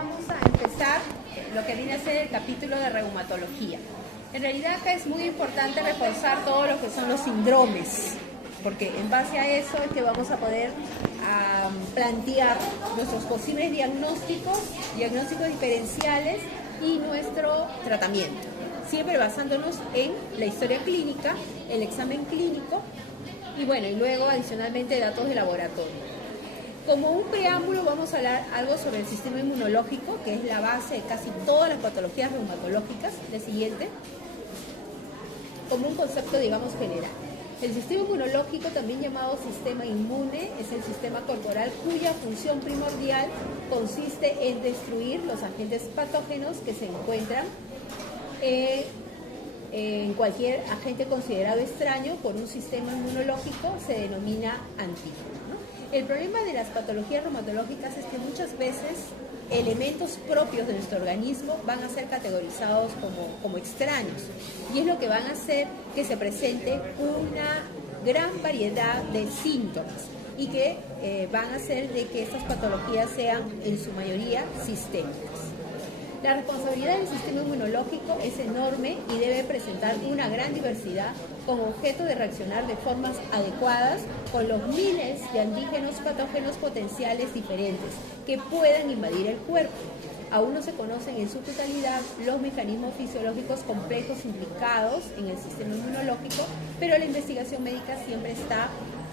vamos a empezar lo que viene a ser el capítulo de reumatología. En realidad acá es muy importante reforzar todo lo que son los síndromes, porque en base a eso es que vamos a poder plantear nuestros posibles diagnósticos diferenciales y nuestro tratamiento, siempre basándonos en la historia clínica, el examen clínico y bueno, y luego adicionalmente datos de laboratorio. Como un preámbulo vamos a hablar algo sobre el sistema inmunológico, que es la base de casi todas las patologías reumatológicas. La siguiente, como un concepto, digamos, general. El sistema inmunológico, también llamado sistema inmune, es el sistema corporal cuya función primordial consiste en destruir los agentes patógenos que se encuentran en cualquier agente considerado extraño por un sistema inmunológico, se denomina antígeno, ¿no? El problema de las patologías reumatológicas es que muchas veces elementos propios de nuestro organismo van a ser categorizados como extraños, y es lo que van a hacer que se presente una gran variedad de síntomas y que van a hacer de que estas patologías sean en su mayoría sistémicas. La responsabilidad del sistema inmunológico es enorme y debe presentar una gran diversidad con objeto de reaccionar de formas adecuadas con los miles de antígenos patógenos potenciales diferentes que puedan invadir el cuerpo. Aún no se conocen en su totalidad los mecanismos fisiológicos complejos implicados en el sistema inmunológico, pero la investigación médica siempre está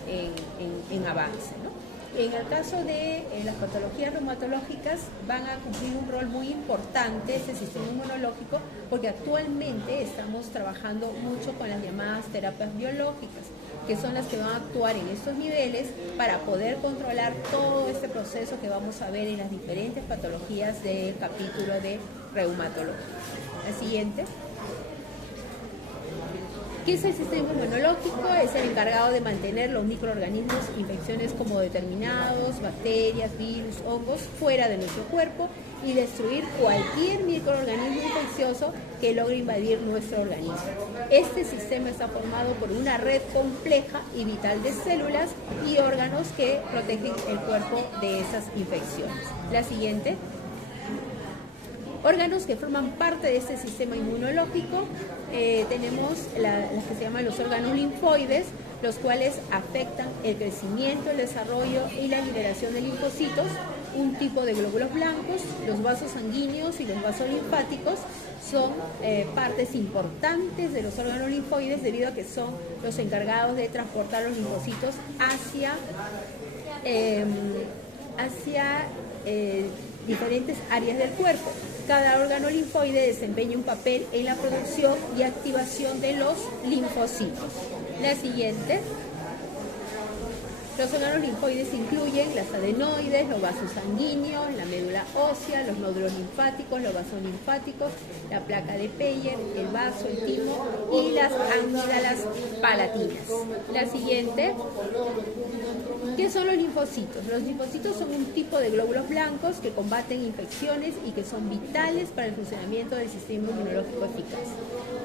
en avance, ¿no? En el caso de las patologías reumatológicas van a cumplir un rol muy importante este sistema inmunológico, porque actualmente estamos trabajando mucho con las llamadas terapias biológicas, que son las que van a actuar en estos niveles para poder controlar todo este proceso que vamos a ver en las diferentes patologías del capítulo de reumatología. La siguiente. ¿Qué es el sistema inmunológico? Es el encargado de mantener los microorganismos, infecciones como determinados, bacterias, virus, hongos, fuera de nuestro cuerpo y destruir cualquier microorganismo infeccioso que logre invadir nuestro organismo. Este sistema está formado por una red compleja y vital de células y órganos que protegen el cuerpo de esas infecciones. La siguiente. Órganos que forman parte de este sistema inmunológico, tenemos las que se llaman los órganos linfoides, los cuales afectan el crecimiento, el desarrollo y la liberación de linfocitos, un tipo de glóbulos blancos. Los vasos sanguíneos y los vasos linfáticos son partes importantes de los órganos linfoides debido a que son los encargados de transportar los linfocitos hacia diferentes áreas del cuerpo. Cada órgano linfoide desempeña un papel en la producción y activación de los linfocitos. La siguiente. Los órganos linfoides incluyen las adenoides, los vasos sanguíneos, la médula ósea, los nódulos linfáticos, los vasos linfáticos, la placa de Peyer, el vaso, el timo y las amígdalas palatinas. La siguiente. ¿Qué son los linfocitos? Los linfocitos son un tipo de glóbulos blancos que combaten infecciones y que son vitales para el funcionamiento del sistema inmunológico eficaz.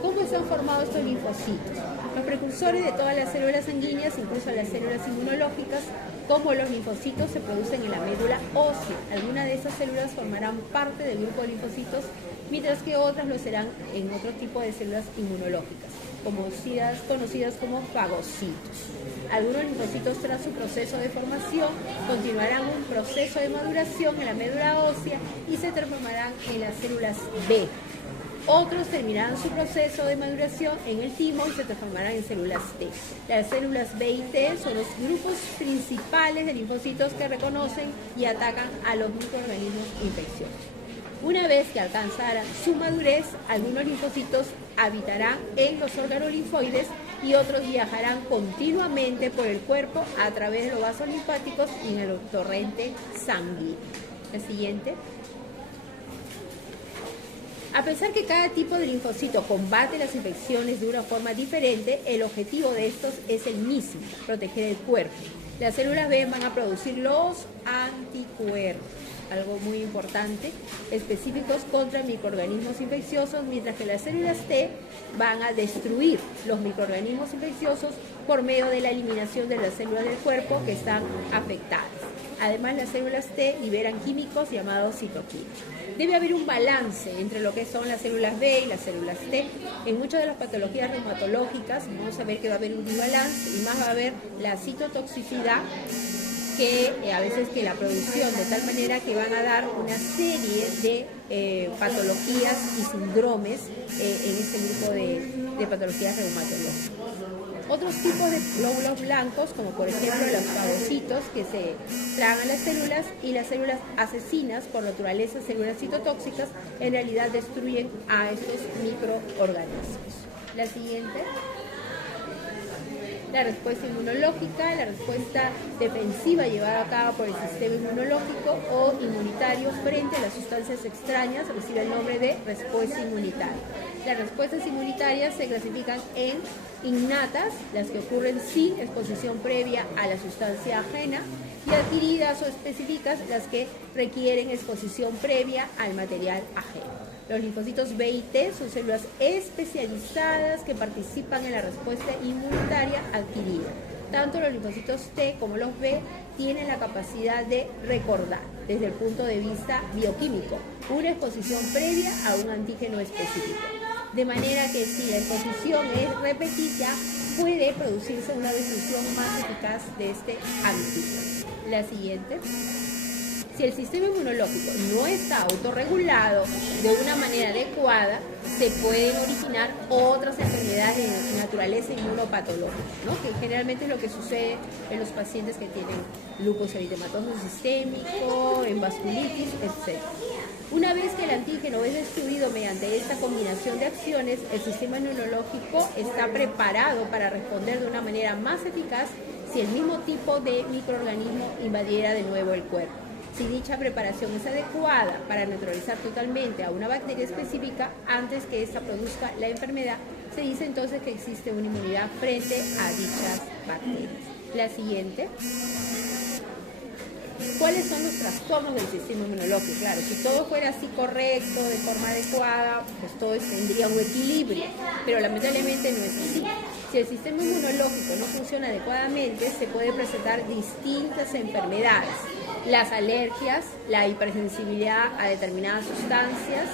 ¿Cómo están formados estos linfocitos? Los precursores de todas las células sanguíneas, incluso las células inmunológicas, como los linfocitos, se producen en la médula ósea. Algunas de esas células formarán parte del grupo de linfocitos, mientras que otras lo serán en otro tipo de células inmunológicas, conocidas como fagocitos. Algunos linfocitos, tras su proceso de formación, continuarán un proceso de maduración en la médula ósea y se transformarán en las células B. Otros terminarán su proceso de maduración en el timo y se transformarán en células T. Las células B y T son los grupos principales de linfocitos que reconocen y atacan a los microorganismos infecciosos. Una vez que alcanzaran su madurez, algunos linfocitos habitarán en los órganos linfoides y otros viajarán continuamente por el cuerpo a través de los vasos linfáticos y en el torrente sanguíneo. La siguiente. A pesar que cada tipo de linfocito combate las infecciones de una forma diferente, el objetivo de estos es el mismo: proteger el cuerpo. Las células B van a producir los anticuerpos, algo muy importante, específicos contra microorganismos infecciosos, mientras que las células T van a destruir los microorganismos infecciosos por medio de la eliminación de las células del cuerpo que están afectadas. Además, las células T liberan químicos llamados citoquinas. Debe haber un balance entre lo que son las células B y las células T. En muchas de las patologías reumatológicas vamos a ver que va a haber un desbalance y más va a haber la citotoxicidad que a veces que la producción, de tal manera que van a dar una serie de patologías y síndromes en este grupo de patologías reumatológicas. Otros tipos de glóbulos blancos, como por ejemplo los fagocitos, que se tragan las células, y las células asesinas, por naturaleza células citotóxicas, en realidad destruyen a estos microorganismos. La siguiente. La respuesta inmunológica, la respuesta defensiva llevada a cabo por el sistema inmunológico o inmunitario frente a las sustancias extrañas recibe el nombre de respuesta inmunitaria. Las respuestas inmunitarias se clasifican en innatas, las que ocurren sin exposición previa a la sustancia ajena, y adquiridas o específicas, las que requieren exposición previa al material ajeno. Los linfocitos B y T son células especializadas que participan en la respuesta inmunitaria adquirida. Tanto los linfocitos T como los B tienen la capacidad de recordar, desde el punto de vista bioquímico, una exposición previa a un antígeno específico. De manera que si la exposición es repetida, puede producirse una destrucción más eficaz de este antígeno. La siguiente. Si el sistema inmunológico no está autorregulado de una manera adecuada, se pueden originar otras enfermedades de naturaleza inmunopatológica, ¿no? Que generalmente es lo que sucede en los pacientes que tienen lupus eritematoso sistémico, en vasculitis, etc. Una vez que el antígeno es destruido mediante esta combinación de acciones, el sistema inmunológico está preparado para responder de una manera más eficaz si el mismo tipo de microorganismo invadiera de nuevo el cuerpo. Si dicha preparación es adecuada para neutralizar totalmente a una bacteria específica antes que ésta produzca la enfermedad, se dice entonces que existe una inmunidad frente a dichas bacterias. La siguiente. ¿Cuáles son los trastornos del sistema inmunológico? Claro, si todo fuera así correcto, de forma adecuada, pues todo tendría un equilibrio, pero lamentablemente no es así. Si el sistema inmunológico no funciona adecuadamente, se pueden presentar distintas enfermedades. Las alergias, la hipersensibilidad a determinadas sustancias,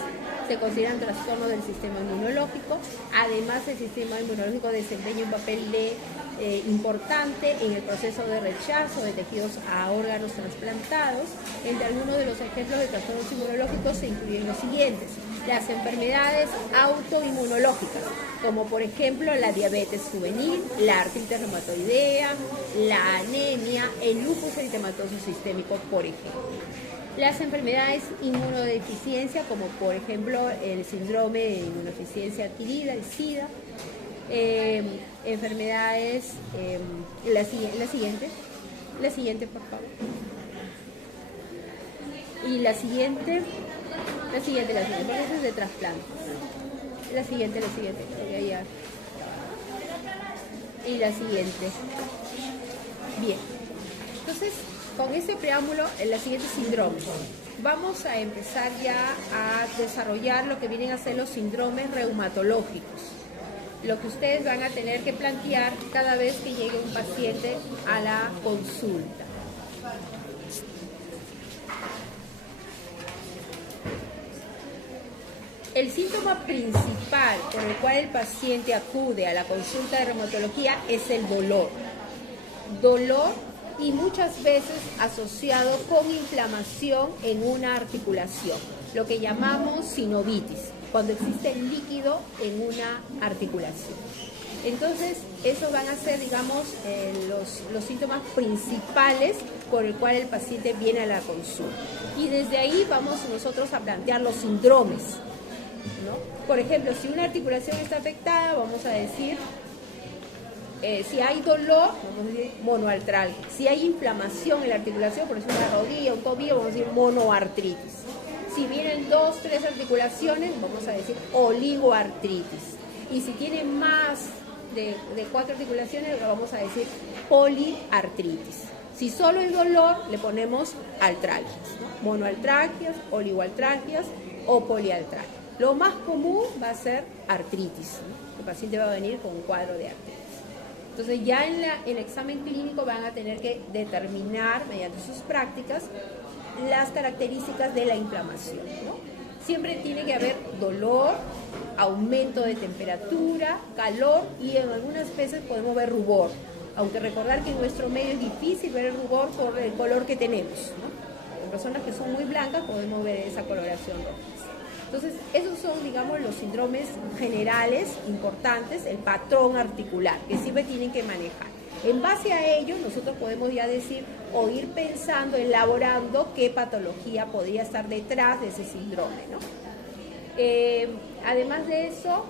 se consideran trastornos del sistema inmunológico. Además, el sistema inmunológico desempeña un papel importante en el proceso de rechazo de tejidos a órganos trasplantados. Entre algunos de los ejemplos de trastornos inmunológicos se incluyen los siguientes: las enfermedades autoinmunológicas, como por ejemplo la diabetes juvenil, la artritis reumatoidea, la anemia, el lupus eritematoso sistémico, por ejemplo. Las enfermedades inmunodeficiencia, como por ejemplo el síndrome de inmunodeficiencia adquirida, el SIDA. Enfermedades, la siguiente, por favor. Y la siguiente, procesos de trasplantes. La siguiente, ya. Y la siguiente. Bien. Entonces, con este preámbulo, en la siguiente síndrome, vamos a empezar ya a desarrollar lo que vienen a ser los síndromes reumatológicos. Lo que ustedes van a tener que plantear cada vez que llegue un paciente a la consulta. El síntoma principal por el cual el paciente acude a la consulta de reumatología es el dolor. Dolor y muchas veces asociado con inflamación en una articulación, lo que llamamos sinovitis, cuando existe líquido en una articulación. Entonces, esos van a ser, digamos, los síntomas principales por el cual el paciente viene a la consulta. Y desde ahí vamos nosotros a plantear los síndromes, ¿no? Por ejemplo, si una articulación está afectada, vamos a decir, si hay dolor, vamos a decir monoartralgia. Si hay inflamación en la articulación, por ejemplo, una rodilla, un tobillo, vamos a decir monoartritis. Si vienen 2, 3 articulaciones, vamos a decir oligoartritis. Y si tiene más de 4 articulaciones, lo vamos a decir poliartritis. Si solo hay dolor, le ponemos artralgias, ¿no? Monoartralgias, oligoartralgias o poliartralgias. Lo más común va a ser artritis, ¿no? El paciente va a venir con un cuadro de artritis. Entonces ya en el examen clínico van a tener que determinar mediante sus prácticas las características de la inflamación, ¿no? Siempre tiene que haber dolor, aumento de temperatura, calor y en algunas veces podemos ver rubor. Aunque recordar que en nuestro medio es difícil ver el rubor por el color que tenemos, ¿no? En personas que son muy blancas podemos ver esa coloración rojiza. Entonces, esos son, digamos, los síndromes generales importantes, el patrón articular, que siempre tienen que manejar. En base a ello, nosotros podemos ya decir o ir pensando, elaborando qué patología podría estar detrás de ese síndrome, ¿no? Además de eso,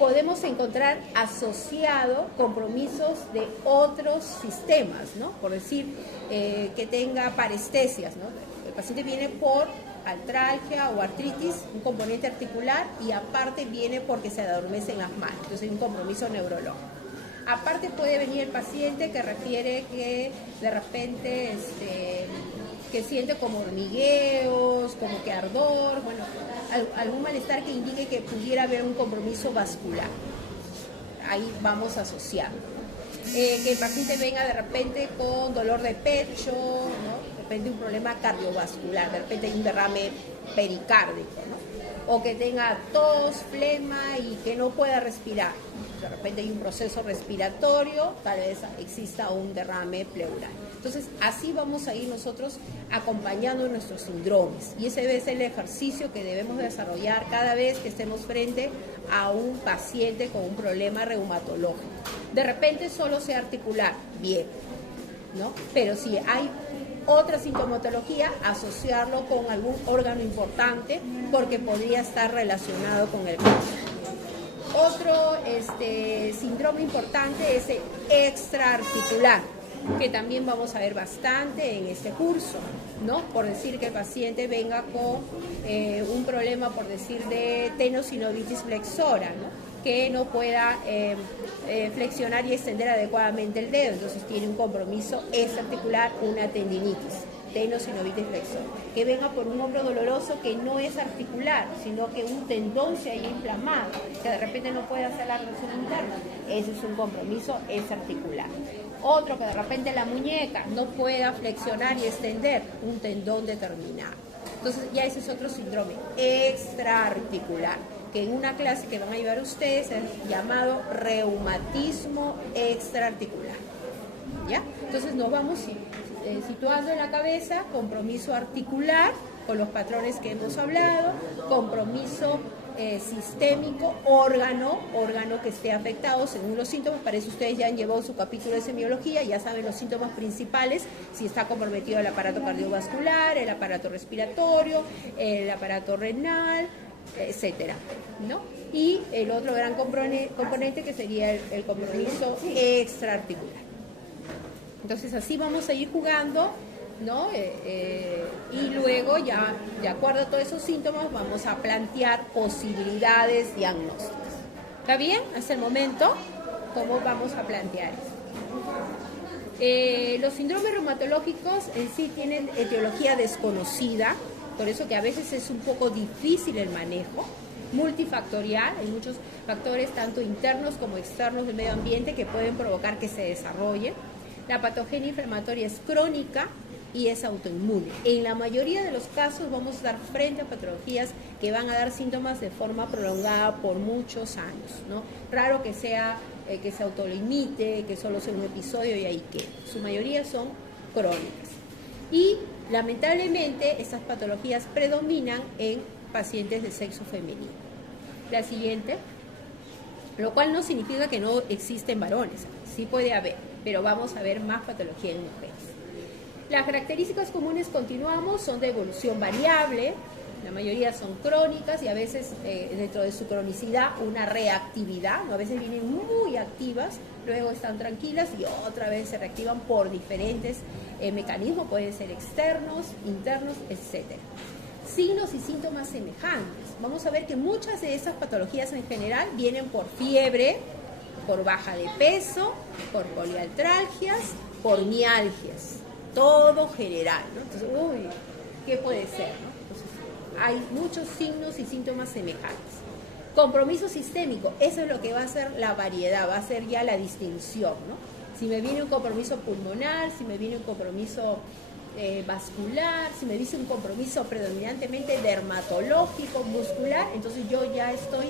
podemos encontrar asociado compromisos de otros sistemas, ¿no? Por decir, que tenga parestesias, ¿no? El paciente viene por artralgia o artritis, un componente articular, y aparte viene porque se adormecen las manos, entonces hay un compromiso neurológico. Aparte puede venir el paciente que refiere que de repente que siente como hormigueos, como que ardor, bueno, algún malestar que indique que pudiera haber un compromiso vascular. Ahí vamos asociando. Que el paciente venga de repente con dolor de pecho, ¿no? De repente un problema cardiovascular, de repente hay un derrame pericárdico, ¿no? O que tenga tos, flema y que no pueda respirar. De repente hay un proceso respiratorio, tal vez exista un derrame pleural. Entonces, así vamos a ir nosotros acompañando nuestros síndromes. Y ese es el ejercicio que debemos desarrollar cada vez que estemos frente a un paciente con un problema reumatológico. De repente solo sea articular, bien, ¿no? Pero si hay otra sintomatología, asociarlo con algún órgano importante porque podría estar relacionado con el cáncer. Otro síndrome importante es el extraarticular, que también vamos a ver bastante en este curso, ¿no? Por decir que el paciente venga con un problema, por decir, de tenosinovitis flexora, ¿no? Que no pueda flexionar y extender adecuadamente el dedo, entonces tiene un compromiso extraarticular, una tendinitis, tenosinovitis flexora. Que venga por un hombro doloroso que no es articular, sino que un tendón se haya inflamado, que de repente no puede hacer la rotación interna, ese es un compromiso extraarticular. Otro, que de repente la muñeca no pueda flexionar y extender, un tendón determinado. Entonces ya ese es otro síndrome extraarticular, que en una clase que van a llevar ustedes es llamado reumatismo extraarticular, ¿ya? Entonces nos vamos situando en la cabeza compromiso articular con los patrones que hemos hablado, compromiso sistémico, órgano que esté afectado según los síntomas. Para eso ustedes ya han llevado su capítulo de semiología, ya saben los síntomas principales, si está comprometido el aparato cardiovascular, el aparato respiratorio, el aparato renal, etcétera, ¿no? Y el otro gran componente que sería el compromiso extraarticular. Entonces así vamos a ir jugando, ¿no? Y luego ya, de acuerdo a todos esos síntomas, vamos a plantear posibilidades diagnósticas. ¿Está bien? Hasta el momento, ¿cómo vamos a plantear eso? Los síndromes reumatológicos en sí tienen etiología desconocida, por eso que a veces es un poco difícil el manejo, multifactorial, hay muchos factores tanto internos como externos del medio ambiente que pueden provocar que se desarrolle. La patogenia inflamatoria es crónica y es autoinmune. En la mayoría de los casos vamos a estar frente a patologías que van a dar síntomas de forma prolongada por muchos años, ¿no? Raro que sea que se autolimite, que solo sea un episodio y ahí quede. Su mayoría son crónicas. Y lamentablemente estas patologías predominan en pacientes de sexo femenino. La siguiente, lo cual no significa que no existen varones, sí puede haber, pero vamos a ver más patología en mujeres. Las características comunes, continuamos, son de evolución variable, la mayoría son crónicas y a veces dentro de su cronicidad una reactividad, ¿no? A veces vienen muy activas, luego están tranquilas y otra vez se reactivan por diferentes mecanismos, pueden ser externos, internos, etc. Signos y síntomas semejantes. Vamos a ver que muchas de esas patologías en general vienen por fiebre, por baja de peso, por poliartralgias, por mialgias, todo general, ¿no? Entonces, ¿qué puede ser, no? Entonces, hay muchos signos y síntomas semejantes. Compromiso sistémico, eso es lo que va a ser la variedad, va a ser ya la distinción, ¿no? Si me viene un compromiso pulmonar, si me viene un compromiso vascular, si me dice un compromiso predominantemente dermatológico, muscular, entonces yo ya estoy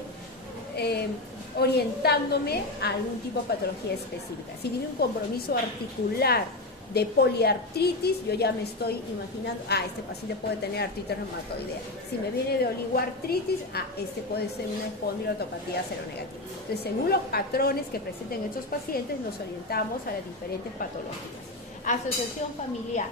orientándome a algún tipo de patología específica. Si viene un compromiso articular de poliartritis, yo ya me estoy imaginando, este paciente puede tener artritis reumatoidea. Si me viene de oligoartritis, este puede ser una espondilopatía seronegativa. Entonces, según los patrones que presenten estos pacientes, nos orientamos a las diferentes patologías. Asociación familiar.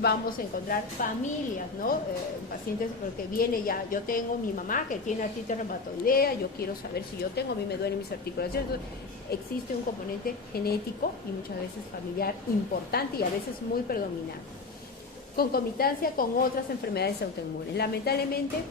Vamos a encontrar familias, ¿no? Pacientes, porque viene ya, yo tengo mi mamá que tiene artritis reumatoidea, yo quiero saber si yo tengo, a mí me duelen mis articulaciones. Entonces, existe un componente genético y muchas veces familiar importante y a veces muy predominante. Concomitancia con otras enfermedades autoinmunes. Lamentablemente,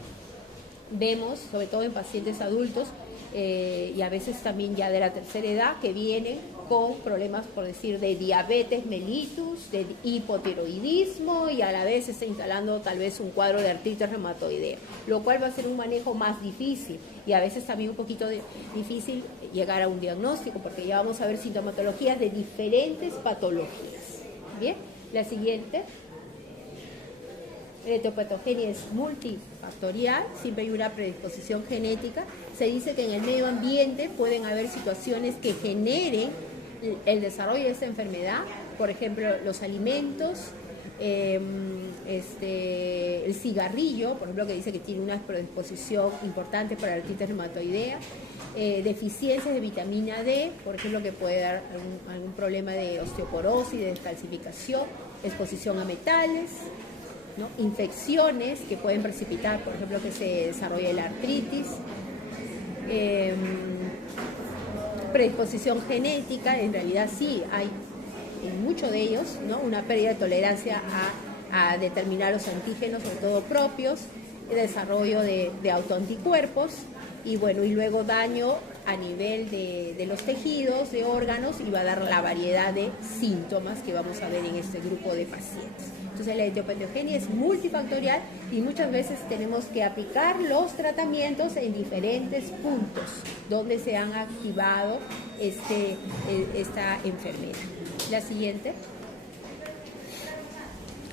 vemos, sobre todo en pacientes adultos, y a veces también ya de la tercera edad, que vienen con problemas, por decir, de diabetes mellitus, de hipotiroidismo, y a la vez se está instalando tal vez un cuadro de artritis reumatoidea, lo cual va a ser un manejo más difícil y a veces también un poquito difícil llegar a un diagnóstico, porque ya vamos a ver sintomatologías de diferentes patologías. Bien, la siguiente. La etiopatogenia es multifactorial, siempre hay una predisposición genética. Se dice que en el medio ambiente pueden haber situaciones que generen el desarrollo de esta enfermedad, por ejemplo, los alimentos, el cigarrillo, por ejemplo, que dice que tiene una predisposición importante para la artritis reumatoidea, deficiencias de vitamina D, por ejemplo, que puede dar algún problema de osteoporosis, de descalcificación, exposición a metales, ¿no? Infecciones que pueden precipitar, por ejemplo, que se desarrolle la artritis, predisposición genética, en realidad sí hay en muchos de ellos, ¿no? Una pérdida de tolerancia a determinados antígenos, sobre todo propios, desarrollo de autoanticuerpos y bueno, y luego daño a nivel de los tejidos, de órganos, y va a dar la variedad de síntomas que vamos a ver en este grupo de pacientes. Entonces la etiopatogenia es multifactorial y muchas veces tenemos que aplicar los tratamientos en diferentes puntos donde se han activado esta enfermedad. La siguiente.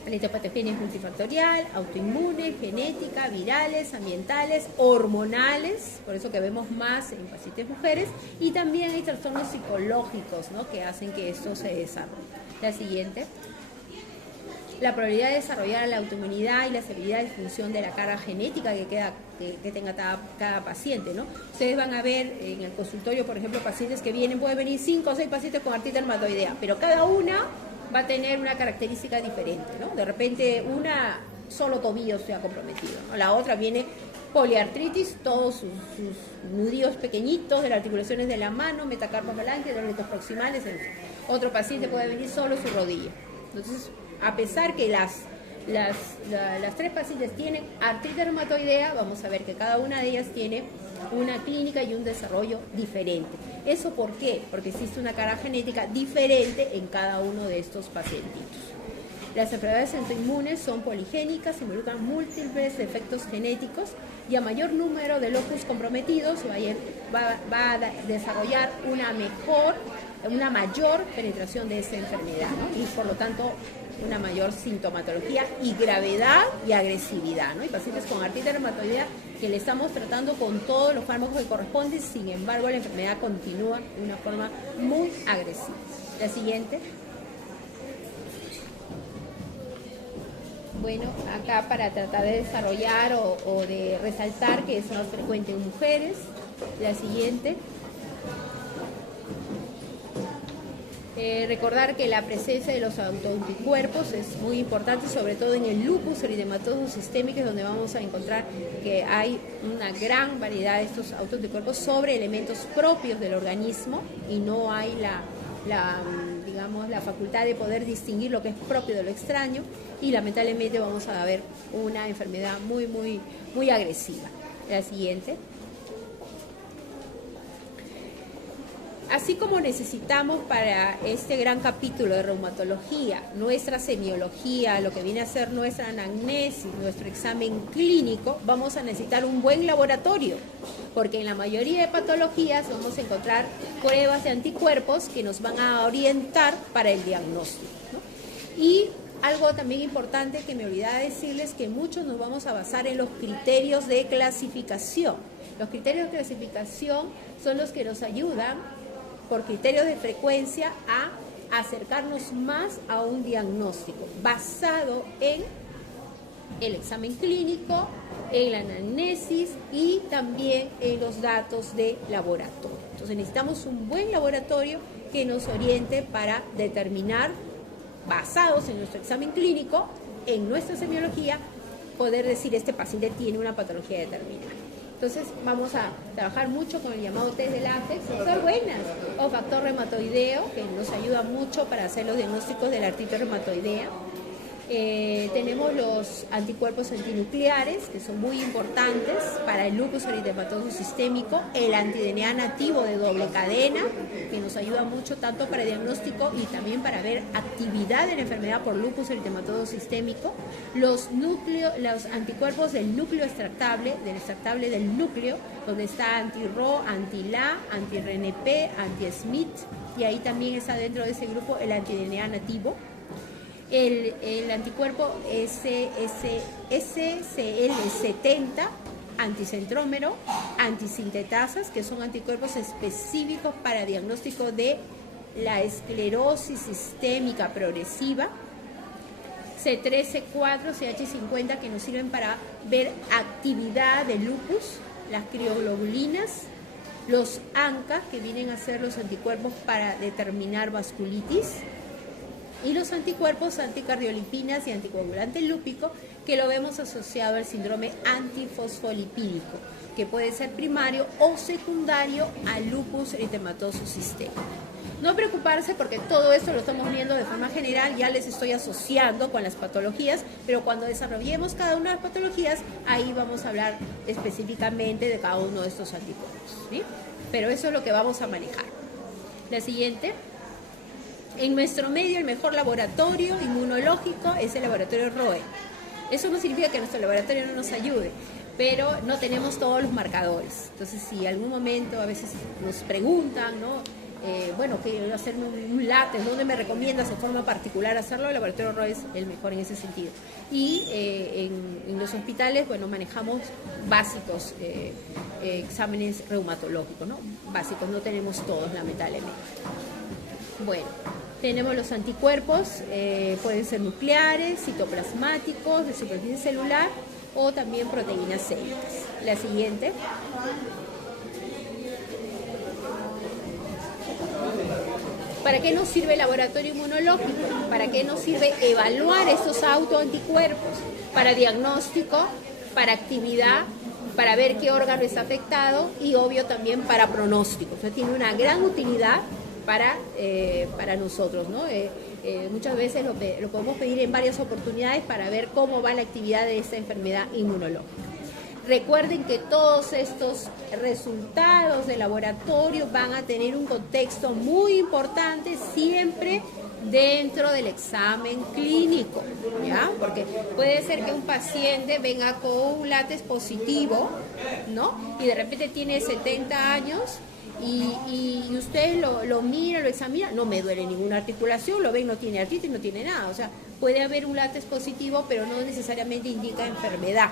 La etiopatogenia es multifactorial, autoinmune, genética, virales, ambientales, hormonales, por eso que vemos más en pacientes mujeres, y también hay trastornos psicológicos, ¿no?, que hacen que esto se desarrolle. La siguiente. La probabilidad de desarrollar la autoinmunidad y la severidad en función de la carga genética que tenga cada paciente, ¿no? Ustedes van a ver en el consultorio, por ejemplo, pacientes que vienen, puede venir 5 o 6 pacientes con artritis reumatoidea, pero cada una va a tener una característica diferente, ¿no? De repente una solo tobillo se ha comprometido, ¿no? La otra viene poliartritis, todos sus nudillos pequeñitos de las articulaciones de la mano, metacarpos galantes, dolores proximales, en fin. Otro paciente puede venir solo su rodilla. Entonces, a pesar que las 3 pacientes tienen artritis reumatoidea, vamos a ver que cada una de ellas tiene una clínica y un desarrollo diferente. ¿Eso por qué? Porque existe una carga genética diferente en cada uno de estos pacientitos. Las enfermedades autoinmunes son poligénicas, involucran múltiples defectos genéticos y a mayor número de locus comprometidos va a desarrollar una mayor penetración de esta enfermedad, ¿no? Y por lo tanto una mayor sintomatología y gravedad y agresividad, ¿no? Y pacientes con artritis reumatoidea que le estamos tratando con todos los fármacos que corresponden, sin embargo la enfermedad continúa de una forma muy agresiva. La siguiente. Bueno, acá para tratar de desarrollar o de resaltar que es más frecuente en mujeres. La siguiente. Recordar que la presencia de los autoanticuerpos es muy importante, sobre todo en el lupus eritematoso sistémico, donde vamos a encontrar que hay una gran variedad de estos autoanticuerpos sobre elementos propios del organismo y no hay la facultad de poder distinguir lo que es propio de lo extraño, y lamentablemente vamos a ver una enfermedad muy, muy, muy agresiva. La siguiente. Así como necesitamos para este gran capítulo de reumatología, nuestra semiología, lo que viene a ser nuestra anamnesis, nuestro examen clínico, vamos a necesitar un buen laboratorio, porque en la mayoría de patologías vamos a encontrar pruebas de anticuerpos que nos van a orientar para el diagnóstico, ¿no? Y algo también importante que me olvidaba decirles, que muchos nos vamos a basar en los criterios de clasificación. Los criterios de clasificación son los que nos ayudan, por criterios de frecuencia, a acercarnos más a un diagnóstico basado en el examen clínico, en la anamnesis y también en los datos de laboratorio. Entonces necesitamos un buen laboratorio que nos oriente para determinar, basados en nuestro examen clínico, en nuestra semiología, poder decir este paciente tiene una patología determinada. Entonces vamos a trabajar mucho con el llamado test de látex, son buenas, o factor reumatoideo, que nos ayuda mucho para hacer los diagnósticos de la artritis reumatoidea. Tenemos los anticuerpos antinucleares, que son muy importantes para el lupus eritematoso sistémico, el anti-DNA nativo de doble cadena, que nos ayuda mucho tanto para el diagnóstico y también para ver actividad de la enfermedad por lupus eritematoso sistémico, los anticuerpos del núcleo extractable, del núcleo, donde está anti-RO, anti-LA, anti-RNP, anti-SMIT, y ahí también está dentro de ese grupo el anti-DNA nativo. El anticuerpo SCL70, anticentrómero, antisintetasas, que son anticuerpos específicos para diagnóstico de la esclerosis sistémica progresiva, C3, C4, CH50, que nos sirven para ver actividad de lupus, las crioglobulinas, los ANCA, que vienen a ser los anticuerpos para determinar vasculitis, y los anticuerpos anticardiolipinas y anticoagulante lúpico, que lo vemos asociado al síndrome antifosfolipídico, que puede ser primario o secundario al lupus eritematoso sistémico. No preocuparse, porque todo esto lo estamos viendo de forma general, ya les estoy asociando con las patologías, pero cuando desarrollemos cada una de las patologías, ahí vamos a hablar específicamente de cada uno de estos anticuerpos, ¿sí? Pero eso es lo que vamos a manejar. La siguiente. En nuestro medio, el mejor laboratorio inmunológico es el laboratorio ROE. Eso no significa que nuestro laboratorio no nos ayude, pero no tenemos todos los marcadores. Entonces, si algún momento a veces nos preguntan, ¿no? Bueno, quiero hacerme un látex, ¿dónde me recomiendas de forma particular hacerlo? El laboratorio ROE es el mejor en ese sentido. Y en los hospitales, bueno, manejamos básicos, exámenes reumatológicos, ¿no? Básicos, no tenemos todos, lamentablemente. Bueno, tenemos los anticuerpos, pueden ser nucleares, citoplasmáticos, de superficie celular o también proteínas célicas. La siguiente. ¿Para qué nos sirve el laboratorio inmunológico? ¿Para qué nos sirve evaluar estos autoanticuerpos? Para diagnóstico, para actividad, para ver qué órgano está afectado y obvio también para pronóstico. O sea, tiene una gran utilidad para nosotros, ¿no? Muchas veces lo podemos pedir en varias oportunidades para ver cómo va la actividad de esta enfermedad inmunológica. Recuerden que todos estos resultados de laboratorio van a tener un contexto muy importante siempre dentro del examen clínico, ¿ya? Porque puede ser que un paciente venga con un látex positivo, ¿no? Y de repente tiene 70 años y usted lo mira, lo examina, no me duele ninguna articulación, lo ven, no tiene artritis, no tiene nada. O sea, puede haber un látex positivo, pero no necesariamente indica enfermedad,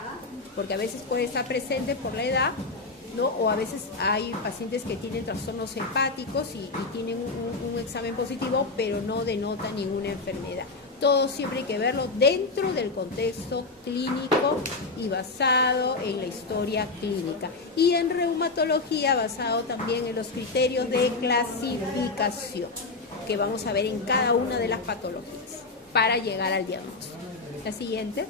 porque a veces puede estar presente por la edad, ¿no? O a veces hay pacientes que tienen trastornos hepáticos y tienen un examen positivo, pero no denota ninguna enfermedad. Todo siempre hay que verlo dentro del contexto clínico y basado en la historia clínica. Y en reumatología basado también en los criterios de clasificación que vamos a ver en cada una de las patologías para llegar al diagnóstico. La siguiente.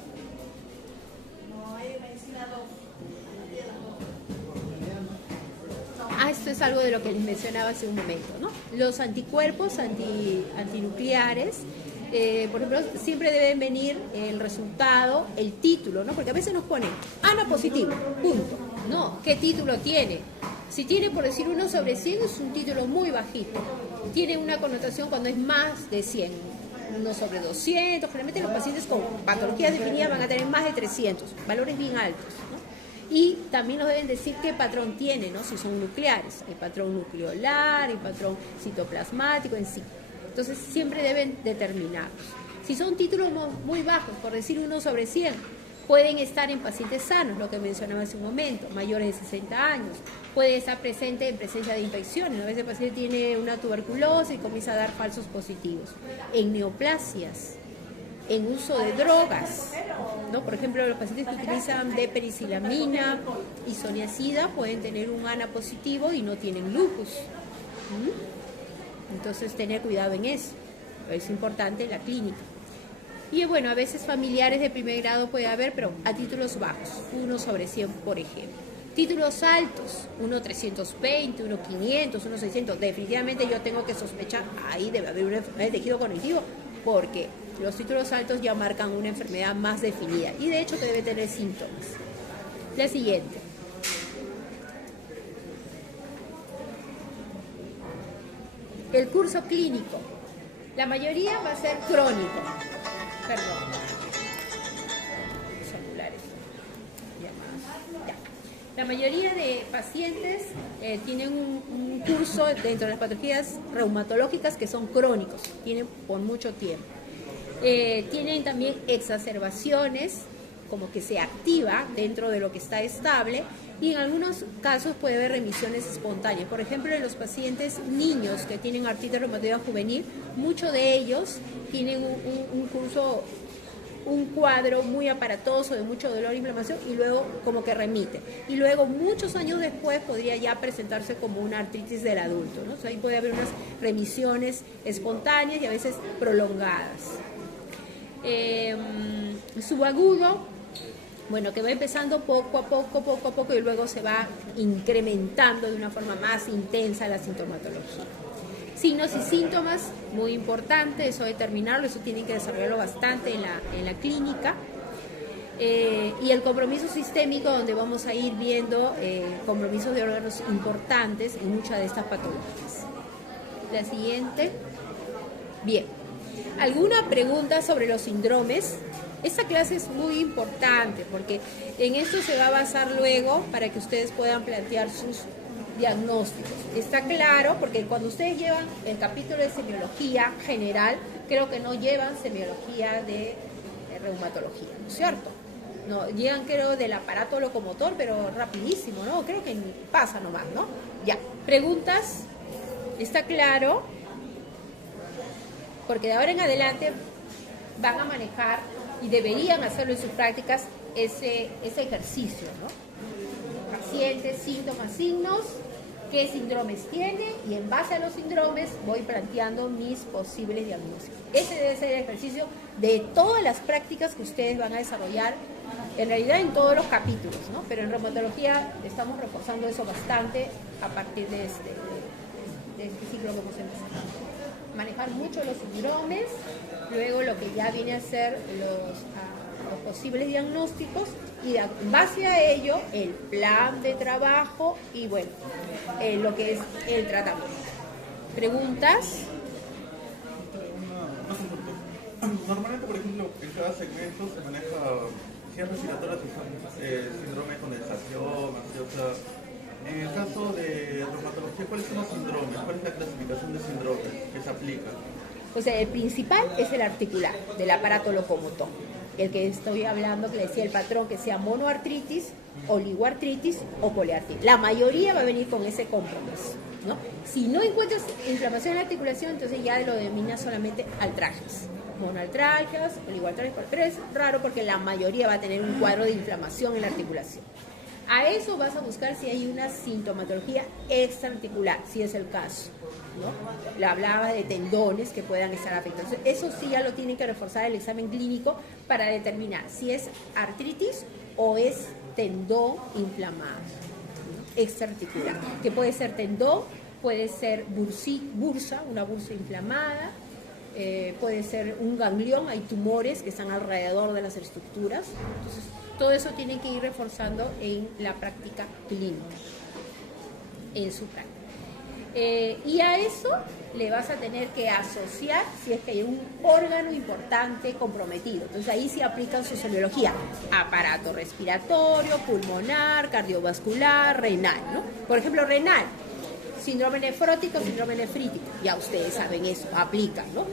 Esto es algo de lo que les mencionaba hace un momento, ¿no? Los anticuerpos antinucleares, por ejemplo, siempre deben venir el resultado, el título, ¿no? Porque a veces nos ponen ANA positivo, punto. No, ¿qué título tiene? Si tiene, por decir, 1/100, es un título muy bajito. Tiene una connotación cuando es más de 100. 1/200, generalmente los pacientes con patologías definidas van a tener más de 300, valores bien altos, ¿no? Y también nos deben decir qué patrón tiene, ¿no? Si son nucleares, hay patrón nucleolar, hay patrón citoplasmático en sí. Entonces siempre deben determinarlos. Si son títulos muy bajos, por decir 1/100, pueden estar en pacientes sanos, lo que mencionaba hace un momento, mayores de 60 años. Puede estar presente en presencia de infecciones. A veces el paciente tiene una tuberculosis y comienza a dar falsos positivos. En neoplasias, en uso de drogas, ¿no? Por ejemplo, los pacientes que utilizan depericilamina, isoniazida, pueden tener un ANA positivo y no tienen lupus. Entonces, tener cuidado en eso. Es importante en la clínica. Y bueno, a veces familiares de primer grado puede haber, pero a títulos bajos, 1/100, por ejemplo. Títulos altos, 1/320, 1/500, 1/600. Definitivamente yo tengo que sospechar, ahí debe haber una enfermedad de tejido conectivo, porque los títulos altos ya marcan una enfermedad más definida y de hecho que debe tener síntomas. La siguiente. El curso clínico. La mayoría va a ser crónico. Perdón. Celulares. Ya. La mayoría de pacientes tienen un curso dentro de las patologías reumatológicas que son crónicos, tienen por mucho tiempo. Tienen también exacerbaciones, como que se activa dentro de lo que está estable, y en algunos casos puede haber remisiones espontáneas. Por ejemplo, en los pacientes niños que tienen artritis reumatoidea juvenil, muchos de ellos tienen un cuadro muy aparatoso de mucho dolor e inflamación y luego como que remite. Y luego muchos años después podría ya presentarse como una artritis del adulto, ¿no? O sea, ahí puede haber unas remisiones espontáneas y a veces prolongadas. Subagudo, bueno, que va empezando poco a poco y luego se va incrementando de una forma más intensa la sintomatología. Signos y síntomas, muy importante, eso determinarlo, eso tienen que desarrollarlo bastante en la clínica. Y el compromiso sistémico, donde vamos a ir viendo compromisos de órganos importantes en muchas de estas patologías. La siguiente. Bien. ¿Alguna pregunta sobre los síndromes? Esta clase es muy importante porque en esto se va a basar luego para que ustedes puedan plantear sus diagnósticos. Está claro, porque cuando ustedes llevan el capítulo de semiología general, creo que no llevan semiología de reumatología, ¿no es cierto? No, llegan creo del aparato locomotor, pero rapidísimo, ¿no? Creo que pasa nomás, ¿no? Ya, preguntas, ¿está claro? Porque de ahora en adelante van a manejar y deberían hacerlo en sus prácticas ese ejercicio, ¿no? Pacientes, síntomas, signos, qué síndromes tiene, y en base a los síndromes voy planteando mis posibles diagnósticos. Ese debe ser el ejercicio de todas las prácticas que ustedes van a desarrollar, en realidad en todos los capítulos, ¿no? Pero en reumatología estamos reforzando eso bastante a partir de este ciclo que hemos empezado. Manejar mucho los síndromes, luego lo que ya viene a ser los posibles diagnósticos, y en base a ello el plan de trabajo y bueno, lo que es el tratamiento. ¿Preguntas? Normalmente, por ejemplo, en cada segmento se maneja ciertas respiratorias que son síndrome de condensación, ansiosa. En el caso de reumatología, ¿cuáles son los síndromes? ¿Cuál es la clasificación de síndromes que se aplica? O sea, el principal es el articular, del aparato locomotor. El que estoy hablando, que le decía el patrón, que sea monoartritis, oligoartritis o poliartritis. La mayoría va a venir con ese compromiso, ¿no? Si no encuentras inflamación en la articulación, entonces ya lo denominas solamente artralgias. Monoartralgias, oligoartralgias, pero es raro porque la mayoría va a tener un cuadro de inflamación en la articulación. A eso vas a buscar si hay una sintomatología extraarticular, si es el caso, ¿no? Le hablaba de tendones que puedan estar afectados. Eso sí ya lo tienen que reforzar el examen clínico para determinar si es artritis o es tendón inflamado, ¿no? Extraarticular, que puede ser tendón, puede ser bursa, una bursa inflamada, puede ser un ganglión, hay tumores que están alrededor de las estructuras. Entonces, todo eso tienen que ir reforzando en la práctica clínica. en su práctica. Y a eso le vas a tener que asociar si es que hay un órgano importante comprometido. Entonces ahí sí aplican su semiología: aparato respiratorio, pulmonar, cardiovascular, renal, ¿no? Por ejemplo, renal, síndrome nefrótico, síndrome nefrítico, ya ustedes saben eso, aplican, ¿no?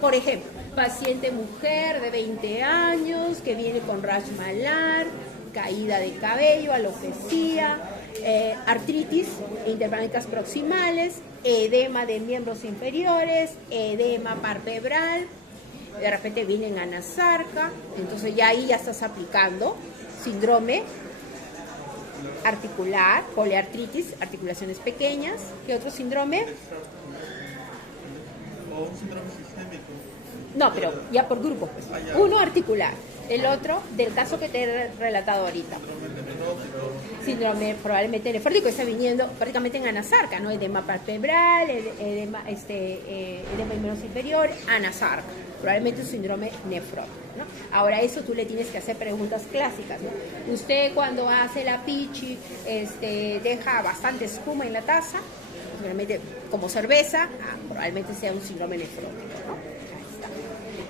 Por ejemplo, paciente mujer de 20 años que viene con rash malar, caída de cabello, alopecia, artritis, interplanetas proximales, edema de miembros inferiores, edema palpebral, de repente vienen anasarca, entonces ya ahí ya estás aplicando síndrome articular, poliartritis, articulaciones pequeñas. ¿Qué otro síndrome? O un síndrome sistémico. No, pero ya por grupo. Uno articular, el otro del caso que te he relatado ahorita. Síndrome probablemente nefrótico, está viniendo prácticamente en anasarca, ¿no? Edema palpebral, edema de miembros inferior, anasarca. Probablemente un síndrome nefrótico, ¿no? Ahora eso tú le tienes que hacer preguntas clásicas, ¿no? Usted cuando hace la pichi deja bastante espuma en la taza, probablemente como cerveza, probablemente sea un síndrome nefrótico, ¿no?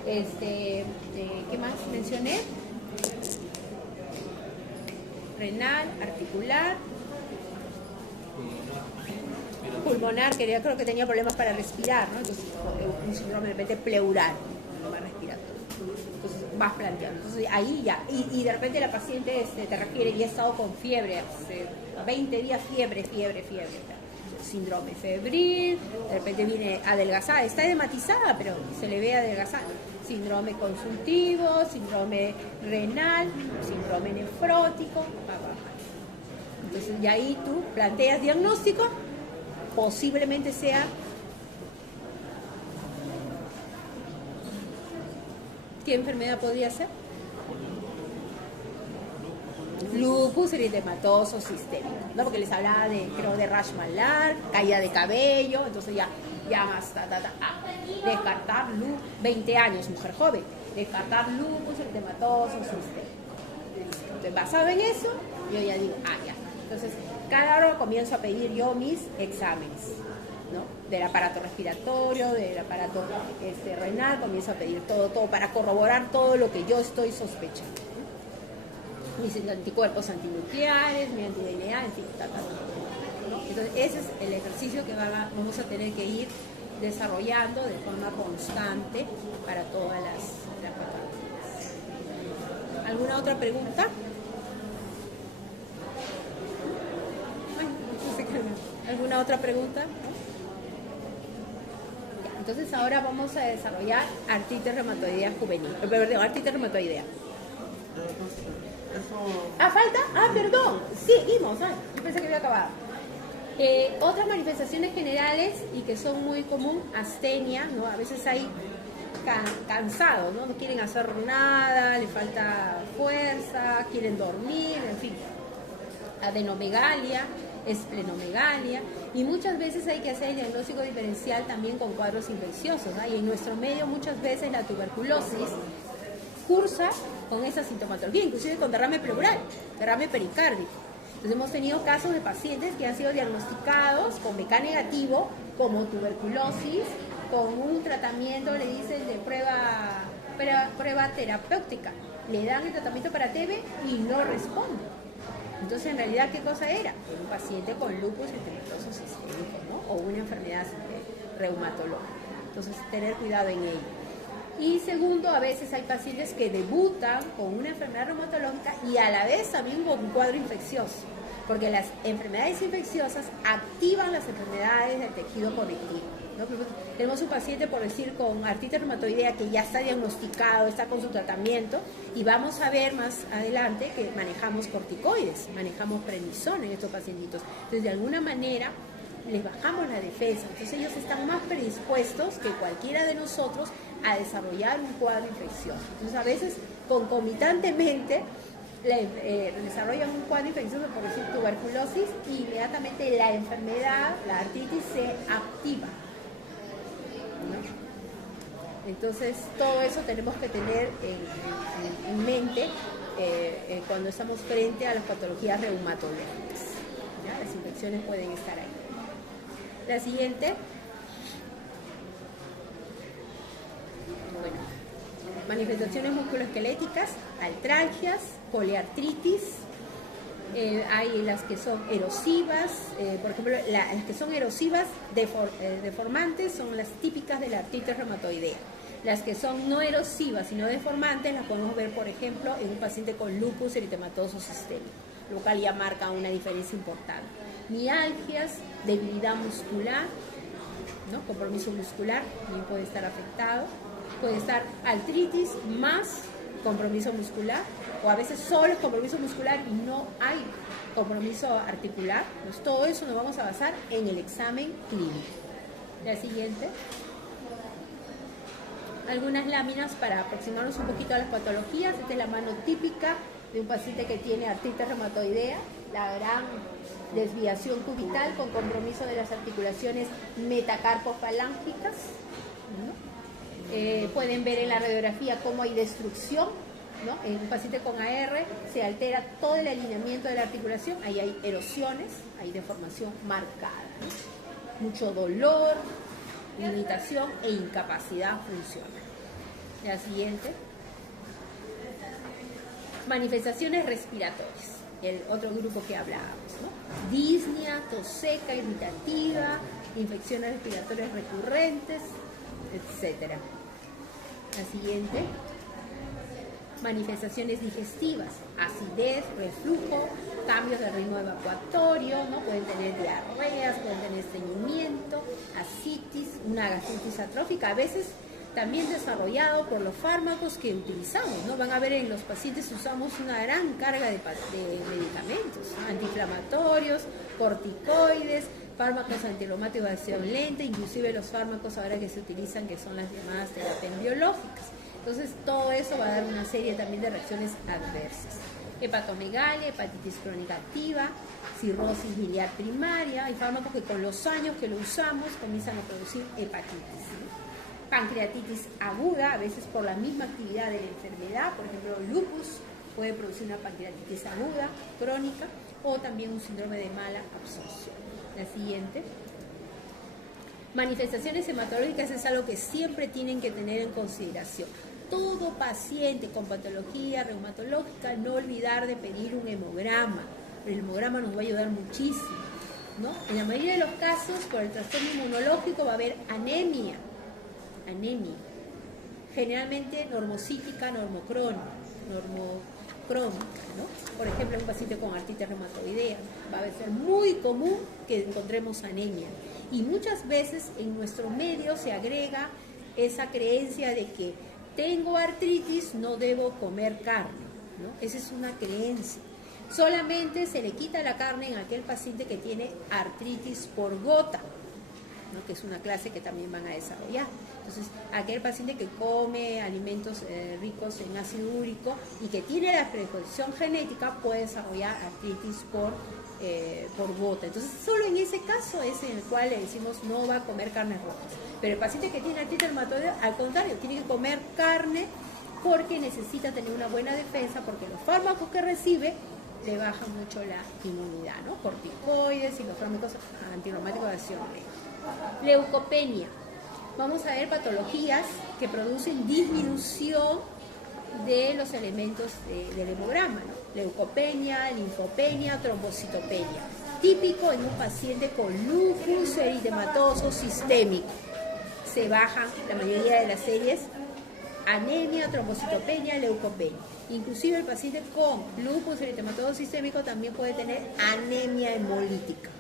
Ahí está. ¿Qué más mencioné? Renal, articular, pulmonar, que ya creo que tenía problemas para respirar, ¿no? Entonces, un síndrome de repente pleural, no más respiratorio. Entonces, vas planteando. Entonces, ahí ya. Y de repente la paciente te refiere y ha estado con fiebre, hace 20 días fiebre. Síndrome febril, de repente viene adelgazada, está edematizada, pero se le ve adelgazada. Síndrome consultivo, síndrome renal, síndrome nefrótico. Entonces, y ahí tú planteas diagnóstico, posiblemente sea ¿qué enfermedad podría ser? Lupus eritematoso sistémico, ¿no? Porque les hablaba de rash malar, caída de cabello, entonces ya más, descartar lupus, 20 años, mujer joven, descartar lupus eritematoso sistémico. Entonces, basado en eso, yo ya digo, ya. Entonces, cada hora comienzo a pedir yo mis exámenes, ¿no? Del aparato respiratorio, del aparato renal, comienzo a pedir todo para corroborar todo lo que yo estoy sospechando. Mis anticuerpos antinucleares, mi anti-DNA, en fin, ¿no? Entonces ese es el ejercicio que vamos a tener que ir desarrollando de forma constante para todas las patologías. ¿Alguna otra pregunta? ¿Alguna otra pregunta? Entonces ahora vamos a desarrollar artritis reumatoidea juvenil, perdón, artritis reumatoidea. ¿Falta? Perdón, seguimos. Yo pensé que había acabado. Otras manifestaciones generales y que son muy común, astenia, ¿no? A veces hay cansados, ¿no? No quieren hacer nada, le falta fuerza, quieren dormir, en fin. Adenomegalia, esplenomegalia, y muchas veces hay que hacer el diagnóstico diferencial también con cuadros infecciosos, ¿no? Y en nuestro medio muchas veces la tuberculosis cursa con esa sintomatología, inclusive con derrame pleural, derrame pericárdico. Entonces hemos tenido casos de pacientes que han sido diagnosticados con BK negativo como tuberculosis, con un tratamiento, le dicen, de prueba terapéutica. Le dan el tratamiento para TB y no responde. Entonces, en realidad, ¿qué cosa era? Un paciente con lupus eritematoso sistémico, ¿no? O una enfermedad reumatológica. Entonces, tener cuidado en ello. Y segundo, a veces hay pacientes que debutan con una enfermedad reumatológica y a la vez también con un cuadro infeccioso, porque las enfermedades infecciosas activan las enfermedades del tejido conectivo, ¿no? Tenemos un paciente, por decir, con artritis reumatoidea que ya está diagnosticado, está con su tratamiento, y vamos a ver más adelante que manejamos corticoides, manejamos prednisona en estos pacientitos. Entonces, de alguna manera, les bajamos la defensa. Entonces, ellos están más predispuestos que cualquiera de nosotros a desarrollar un cuadro infeccioso. Entonces, a veces, concomitantemente, desarrollan un cuadro infeccioso, por decir tuberculosis, y inmediatamente la enfermedad, la artritis, se activa, ¿no? Entonces, todo eso tenemos que tener en mente cuando estamos frente a las patologías reumatológicas, ¿ya? ¿ya? Las infecciones pueden estar ahí. La siguiente. Bueno, manifestaciones musculoesqueléticas, artralgias, poliartritis. Hay las que son erosivas, por ejemplo, las que son erosivas deformantes son las típicas de la artritis reumatoidea. Las que son no erosivas sino deformantes las podemos ver, por ejemplo, en un paciente con lupus eritematoso sistémico, lo cual ya marca una diferencia importante. Mialgias, debilidad muscular, ¿no? Compromiso muscular también puede estar afectado. Puede estar artritis más compromiso muscular, o a veces solo es compromiso muscular y no hay compromiso articular. Pues todo eso nos vamos a basar en el examen clínico. La siguiente. Algunas láminas para aproximarnos un poquito a las patologías. Esta es la mano típica de un paciente que tiene artritis reumatoidea, la gran desviación cubital con compromiso de las articulaciones metacarpofalángicas, ¿no? Pueden ver en la radiografía cómo hay destrucción, ¿no? En un paciente con AR se altera todo el alineamiento de la articulación, ahí hay erosiones, hay deformación marcada, ¿no? Mucho dolor, limitación e incapacidad funcional. La siguiente. Manifestaciones respiratorias, el otro grupo que hablábamos, ¿no? Disnea, tos seca, irritativa, infecciones respiratorias recurrentes, etcétera. La siguiente. Manifestaciones digestivas, acidez, reflujo, cambios de ritmo evacuatorio, ¿no? Pueden tener diarreas, pueden tener estreñimiento, ascitis, una gastritis atrófica, a veces también desarrollado por los fármacos que utilizamos, ¿no? Van a ver en los pacientes usamos una gran carga de medicamentos, ¿no? Antiinflamatorios, corticoides, fármacos antirreumáticos de acción lenta, inclusive los fármacos ahora que se utilizan que son las llamadas terapias biológicas. Entonces todo eso va a dar una serie también de reacciones adversas. Hepatomegalia, hepatitis crónica activa, cirrosis biliar primaria, hay fármacos que con los años que lo usamos comienzan a producir hepatitis, ¿no? Pancreatitis aguda, a veces por la misma actividad de la enfermedad, por ejemplo lupus puede producir una pancreatitis aguda, crónica, o también un síndrome de mala absorción. La siguiente. Manifestaciones hematológicas es algo que siempre tienen que tener en consideración. Todo paciente con patología reumatológica, no olvidar de pedir un hemograma. El hemograma nos va a ayudar muchísimo, ¿no? En la mayoría de los casos, por el trastorno inmunológico va a haber anemia. Generalmente normocítica, normocrónica, ¿no? Por ejemplo, en un paciente con artritis reumatoidea va a ser muy común que encontremos anemia. Y muchas veces en nuestro medio se agrega esa creencia de que tengo artritis, no debo comer carne, ¿no? Esa es una creencia. Solamente se le quita la carne en aquel paciente que tiene artritis por gota, ¿no? Que es una clase que también van a desarrollar. Entonces, aquel paciente que come alimentos ricos en ácido úrico y que tiene la predisposición genética puede desarrollar artritis por gota. Entonces, solo en ese caso es en el cual le decimos no va a comer carnes rojas. Pero el paciente que tiene artritis reumatoidea, al contrario, tiene que comer carne porque necesita tener una buena defensa, porque los fármacos que recibe le bajan mucho la inmunidad, ¿no? Corticoides y los fármacos antirreumáticos de acción lenta. Leucopenia. Vamos a ver patologías que producen disminución de los elementos del hemograma, ¿no? Leucopenia, linfopenia, trombocitopenia. Típico en un paciente con lupus eritematoso sistémico. Se bajan la mayoría de las series: anemia, trombocitopenia, leucopenia. Inclusive el paciente con lupus eritematoso sistémico también puede tener anemia hemolítica.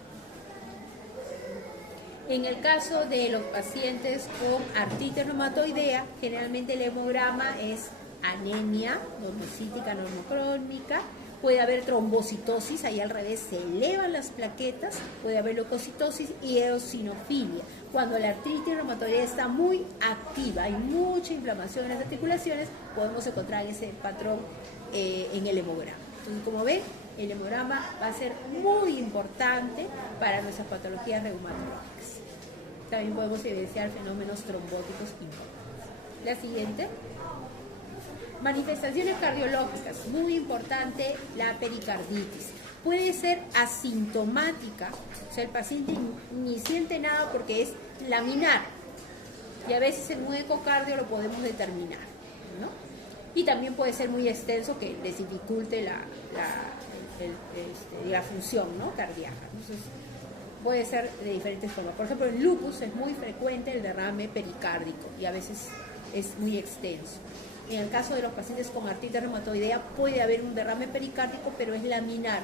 En el caso de los pacientes con artritis reumatoidea, generalmente el hemograma es anemia normocítica, normocrónica, puede haber trombocitosis, ahí al revés se elevan las plaquetas, puede haber leucocitosis y eosinofilia. Cuando la artritis reumatoidea está muy activa, hay mucha inflamación en las articulaciones, podemos encontrar ese patrón en el hemograma. Entonces, como ven, el hemograma va a ser muy importante para nuestras patologías reumatológicas. También podemos evidenciar fenómenos trombóticos importantes. La siguiente. Manifestaciones cardiológicas, muy importante la pericarditis. puede ser asintomática, o sea, el paciente ni siente nada porque es laminar, y a veces en un ecocardio lo podemos determinar, ¿no? Y también puede ser muy extenso que les dificulte la función, ¿no?, cardíaca. Entonces, puede ser de diferentes formas. Por ejemplo, en lupus es muy frecuente el derrame pericárdico y a veces es muy extenso. En el caso de los pacientes con artritis reumatoidea puede haber un derrame pericárdico, pero es laminar,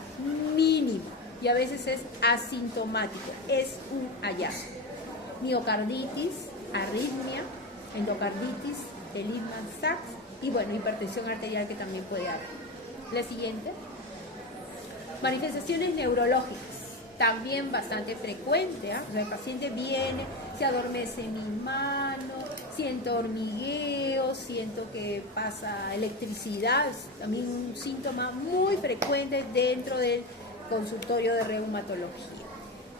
mínimo, y a veces es asintomático, es un hallazgo. Miocarditis, arritmia, endocarditis, de Lehmann-Sachs y bueno, hipertensión arterial que también puede haber. La siguiente. Manifestaciones neurológicas, también bastante frecuente, ¿eh? O sea, el paciente viene, se adormece mi mano, siento hormigueo, siento que pasa electricidad, es también un síntoma muy frecuente dentro del consultorio de reumatología.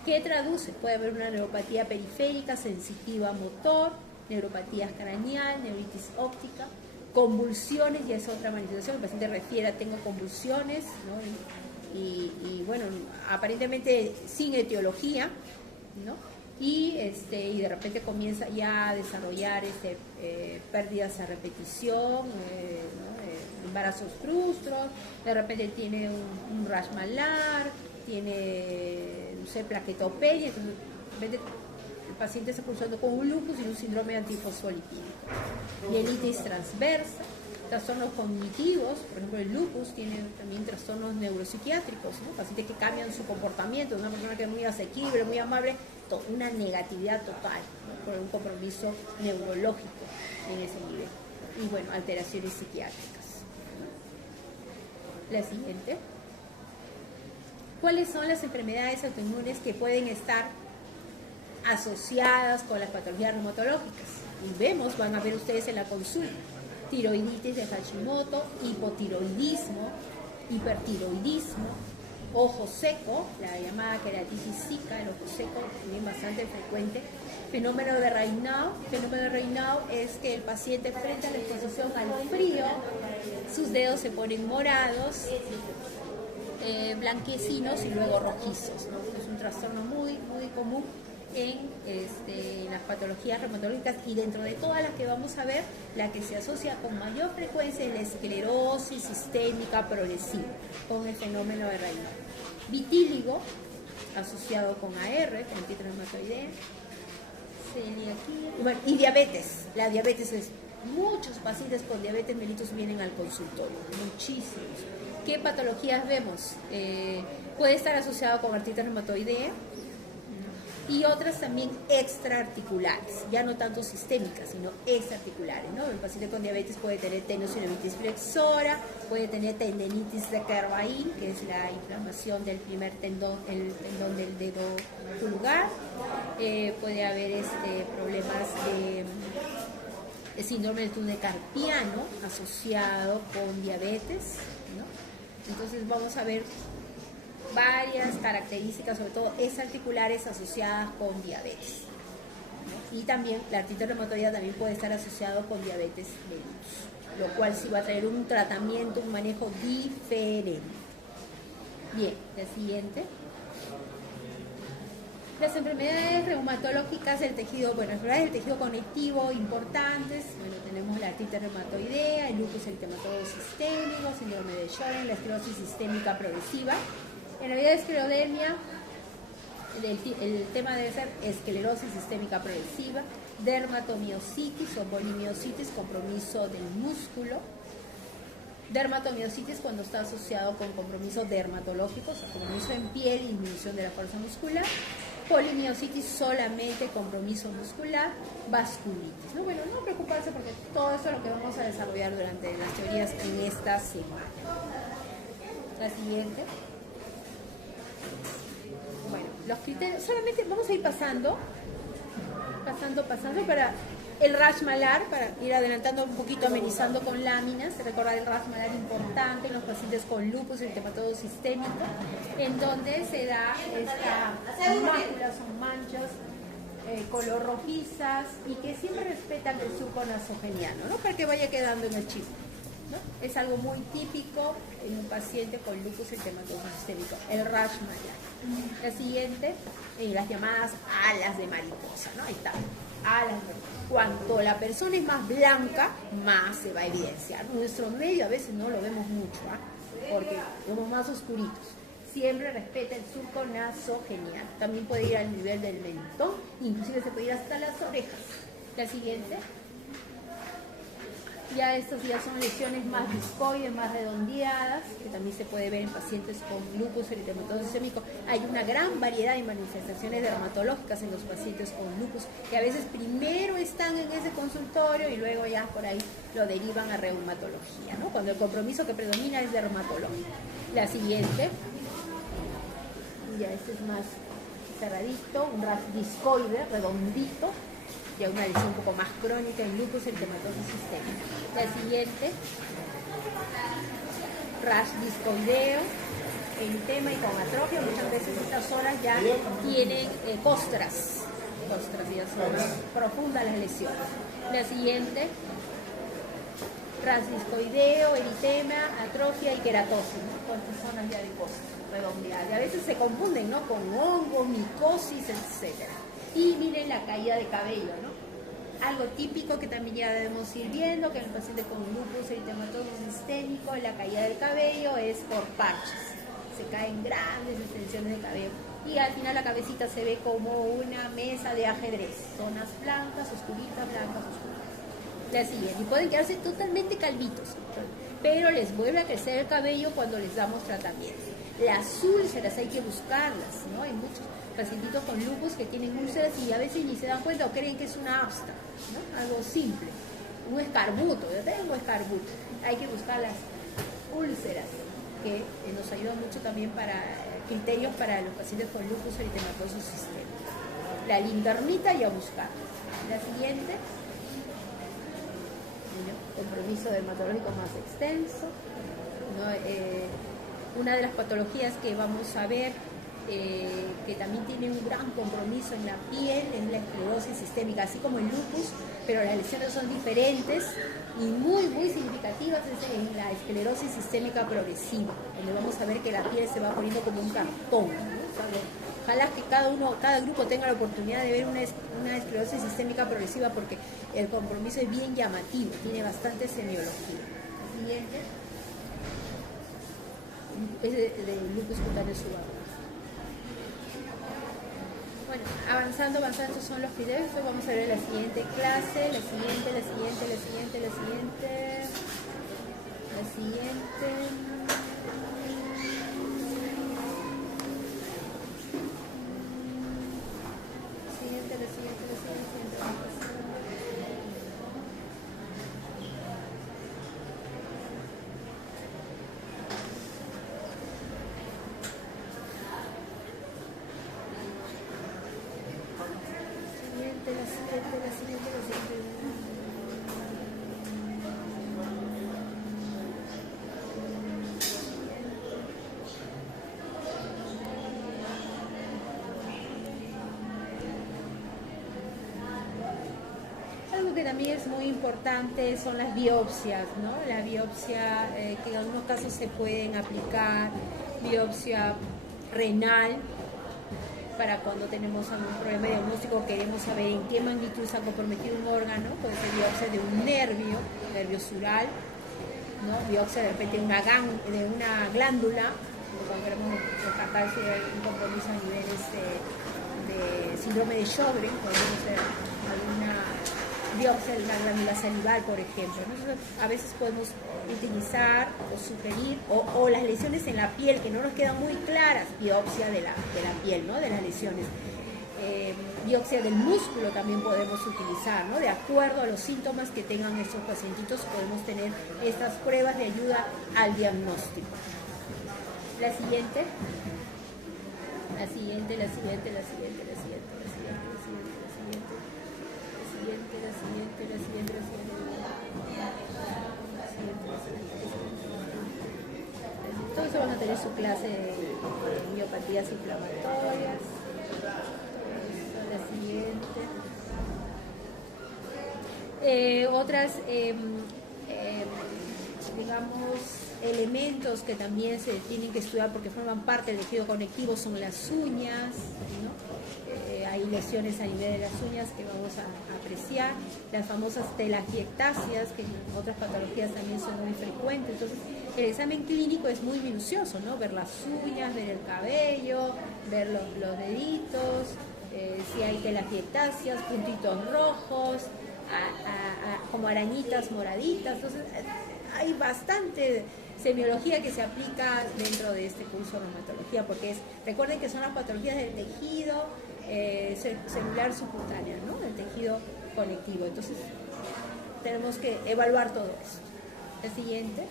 ¿Qué traduce? Puede haber una neuropatía periférica, sensitiva motor, neuropatías craneal, neuritis óptica, convulsiones, ya es otra manifestación, el paciente refiere a tengo convulsiones, ¿no? Y bueno, aparentemente sin etiología, ¿no? Y de repente comienza ya a desarrollar pérdidas a repetición, ¿no? Embarazos frustros, de repente tiene un rash malar, tiene, no sé, plaquetopenia, entonces de repente el paciente está cursando con un lupus y un síndrome antifosfolipídico. Mielitis transversa, trastornos cognitivos, por ejemplo el lupus tiene también trastornos neuropsiquiátricos, ¿no? Pacientes que cambian su comportamiento, una persona que es muy asequible, muy amable, una negatividad total, ¿no? Por un compromiso neurológico en ese nivel. Y bueno, alteraciones psiquiátricas, ¿no? La siguiente. ¿Cuáles son las enfermedades autoinmunes que pueden estar asociadas con las patologías reumatológicas? Y vemos, van a ver ustedes en la consulta, tiroiditis de Hashimoto, hipotiroidismo, hipertiroidismo, ojo seco, la llamada queratitis zika, el ojo seco, también bastante frecuente. Fenómeno de Raynaud. Fenómeno de Raynaud es que el paciente frente a la exposición al frío, sus dedos se ponen morados, blanquecinos y luego rojizos, ¿no? Es un trastorno muy, muy común en las patologías reumatológicas, y dentro de todas las que vamos a ver, la que se asocia con mayor frecuencia es la esclerosis sistémica progresiva con el fenómeno de Raynaud. Vitíligo asociado con AR, con artritis reumatoidea, celiaquía, bueno, y diabetes. La diabetes es, muchos pacientes con diabetes mellitus vienen al consultorio, muchísimos. ¿Qué patologías vemos? Puede estar asociado con artritis reumatoidea y otras también extraarticulares, ya no tanto sistémicas, sino extraarticulares, ¿no? El paciente con diabetes puede tener tenosinovitis flexora, puede tener tendinitis de Kervain, que es la inflamación del primer tendón, el tendón del dedo pulgar, puede haber problemas de síndrome del túnel carpiano asociado con diabetes, ¿no? Entonces vamos a ver varias características, sobre todo extraarticulares asociadas con diabetes, ¿no? Y también la artritis reumatoidea también puede estar asociado con diabetes mellitus, lo cual sí va a traer un tratamiento, un manejo diferente. Bien, la siguiente. Las enfermedades reumatológicas del tejido, bueno, enfermedades del tejido conectivo importantes, bueno, tenemos la artritis reumatoidea, el lupus eritematoso sistémico, síndrome de Sjögren, la esclerosis sistémica progresiva. En realidad, esclerodermia, el tema debe ser esclerosis sistémica progresiva, dermatomiositis o polimiositis, compromiso del músculo. Dermatomiositis cuando está asociado con compromiso dermatológico, o sea, compromiso en piel y disminución de la fuerza muscular. Polimiositis solamente compromiso muscular, vasculitis. No, bueno, no preocuparse porque todo esto es lo que vamos a desarrollar durante las teorías en esta semana. La siguiente. Bueno, los criterios, solamente vamos a ir pasando para el rash malar, para ir adelantando un poquito, amenizando con láminas. Recordar el rash malar importante en los pacientes con lupus eritematoso sistémico, en donde se da esta mácula, son manchas color rojizas y que siempre respetan el surco nasogeniano, ¿no? Para que vaya quedando en el chip. ¿no? Es algo muy típico en un paciente con lupus eritematoso sistémico, el rash malar. La siguiente, las llamadas alas de mariposa, ¿no? Ahí está, alas de mariposa. Cuanto la persona es más blanca, más se va a evidenciar. Nuestro medio a veces no lo vemos mucho, porque somos más oscuritos. Siempre respeta el surco nasogenial. También puede ir al nivel del mentón, inclusive se puede ir hasta las orejas. La siguiente. Ya estos ya son lesiones más discoides, más redondeadas, que también se puede ver en pacientes con lupus eritematoso sistémico. Hay una gran variedad de manifestaciones dermatológicas en los pacientes con lupus, que a veces primero están en ese consultorio y luego ya por ahí lo derivan a reumatología, ¿no? Cuando el compromiso que predomina es dermatológico. La siguiente, ya este es más cerradito, un rash discoide, redondito, ya una lesión un poco más crónica en lupus eritematoso sistémico. La siguiente, rash discoideo, eritema y con atrofia. Muchas veces estas zonas ya tienen costras, ya son más profundas las lesiones. La siguiente, rash discoideo, eritema, atrofia y queratosis, ¿no? Con estas zonas ya de costras redondeadas. Y a veces se confunden, ¿no? Con hongos, micosis, etcétera. Y miren la caída de cabello, ¿no? Algo típico que también ya debemos ir viendo, que en el paciente con lupus eritematoso sistémico, la caída del cabello es por parches. Se caen grandes extensiones de cabello. Y al final la cabecita se ve como una mesa de ajedrez. Zonas blancas, oscuritas, blancas, oscuritas. La siguiente. Y pueden quedarse totalmente calvitos, pero les vuelve a crecer el cabello cuando les damos tratamiento. Las úlceras hay que buscarlas, ¿no? Hay muchos pacientitos con lupus que tienen úlceras y a veces ni se dan cuenta o creen que es una afta, ¿no? Algo simple, un escarbuto, yo tengo escarbuto. Hay que buscar las úlceras, que nos ayudan mucho también para criterios para los pacientes con lupus eritematoso sistémico. La linternita y a buscar. La siguiente, compromiso dermatológico más extenso, ¿no? Una de las patologías que vamos a ver que también tiene un gran compromiso en la piel es la esclerosis sistémica, así como el lupus, pero las lesiones son diferentes y muy significativas es en la esclerosis sistémica progresiva, donde vamos a ver que la piel se va poniendo como un cartón, ¿no? O sea, ojalá que cada grupo tenga la oportunidad de ver una esclerosis sistémica progresiva porque el compromiso es bien llamativo, tiene bastante semiología. Siguiente. Es de lupus cutáneo subarachnoide. Bueno, avanzando, estos son los videos. Hoy vamos a ver la siguiente clase, la siguiente. Algo que también es muy importante son las biopsias, ¿no? La biopsia que en algunos casos se pueden aplicar, biopsia renal, para cuando tenemos algún problema diagnóstico, queremos saber en qué magnitud se ha comprometido un órgano, puede ser biopsia de un nervio sural, ¿no? Biopsia de repente de una glándula, cuando queremos descartar si hay un compromiso a niveles de síndrome de Sjögren, podemos hacer alguna biopsia de una glándula salival, por ejemplo. Nosotros a veces podemos utilizar o sugerir, o las lesiones en la piel que no nos quedan muy claras, biopsia de la piel, ¿no? De las lesiones. Biopsia del músculo también podemos utilizar, ¿no? De acuerdo a los síntomas que tengan estos pacientitos, podemos tener estas pruebas de ayuda al diagnóstico. La siguiente. Todos van a tener su clase de miopatías inflamatorias. La siguiente. Otras digamos, elementos que también se tienen que estudiar porque forman parte del tejido conectivo son las uñas, ¿no? Hay lesiones a nivel de las uñas que vamos a apreciar, las famosas telangiectasias, que en otras patologías también son muy frecuentes. Entonces, el examen clínico es muy minucioso, ¿no? Ver las uñas, ver el cabello, ver los deditos, si hay telangiectasias, puntitos rojos, como arañitas moraditas. Entonces, hay bastante semiología que se aplica dentro de este curso de reumatología, porque recuerden que son las patologías del tejido celular subcutáneo, ¿no? Del tejido conectivo. Entonces, tenemos que evaluar todo esto. La siguiente.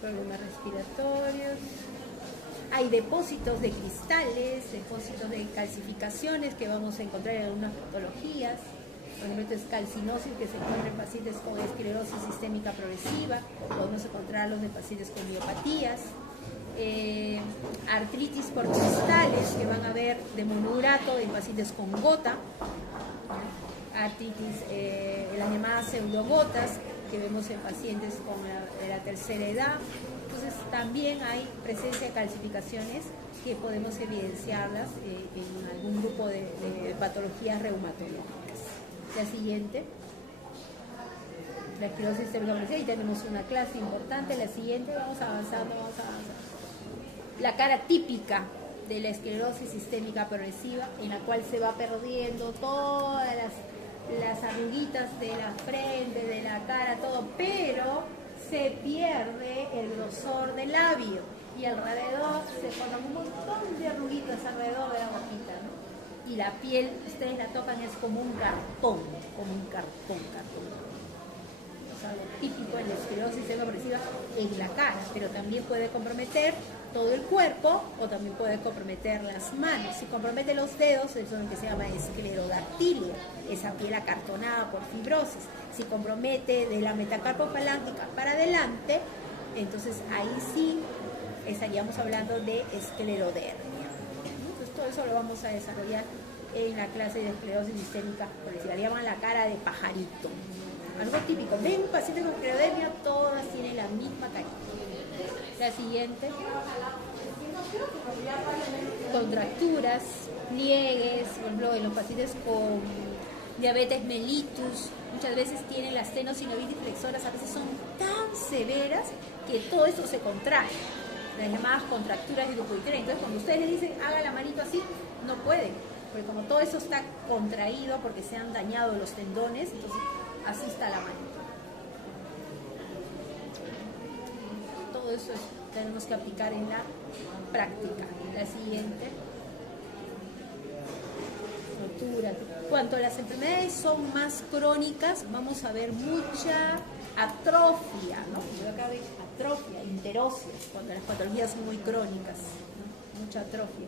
Problemas respiratorios. Hay depósitos de cristales, depósitos de calcificaciones que vamos a encontrar en algunas patologías. Por ejemplo, es calcinosis que se encuentra en pacientes con esclerosis sistémica progresiva. Podemos encontrar los de pacientes con miopatías. Artritis por cristales que van a ver de monourato en pacientes con gota. Artritis, las llamadas pseudogotas que vemos en pacientes con la tercera edad. Entonces también hay presencia de calcificaciones que podemos evidenciarlas en algún grupo de patologías reumatológicas. La siguiente, la esclerosis sistémica progresiva, y tenemos una clase importante. La siguiente, vamos avanzando. La cara típica de la esclerosis sistémica progresiva, en la cual se va perdiendo todas las arruguitas de la frente, de la cara, todo, pero se pierde el grosor del labio y alrededor se forman un montón de arruguitas alrededor de la boquita, ¿no? Y la piel, ustedes la tocan, es como un cartón, O sea, lo típico en la esclerosis sistémica progresiva en la cara, pero también puede comprometer todo el cuerpo o también puede comprometer las manos. Si compromete los dedos, eso es lo que se llama esclerodactilia, esa piel acartonada por fibrosis. Si compromete de la metacarpofalángica para adelante, entonces ahí sí estaríamos hablando de esclerodermia. Entonces todo eso lo vamos a desarrollar en la clase de esclerosis sistémica progresiva. Le llaman la cara de pajarito. Algo típico. Ven un paciente con esclerodermia, todas tienen la misma carita. La siguiente. Contracturas, pliegues, por ejemplo, en los pacientes con diabetes mellitus, muchas veces tienen las tenosinovitis flexoras, a veces son tan severas que todo esto se contrae, las llamadas contracturas hidropoiqueras. Entonces, cuando ustedes les dicen haga la manito así, no pueden, porque como todo eso está contraído porque se han dañado los tendones, entonces así está la manito. Todo eso tenemos que aplicar en la práctica. La siguiente. Rotura. Cuanto las enfermedades son más crónicas, vamos a ver mucha atrofia, ¿no? Yo acá veo atrofia, interóceas, cuando las patologías son muy crónicas, ¿no? Mucha atrofia.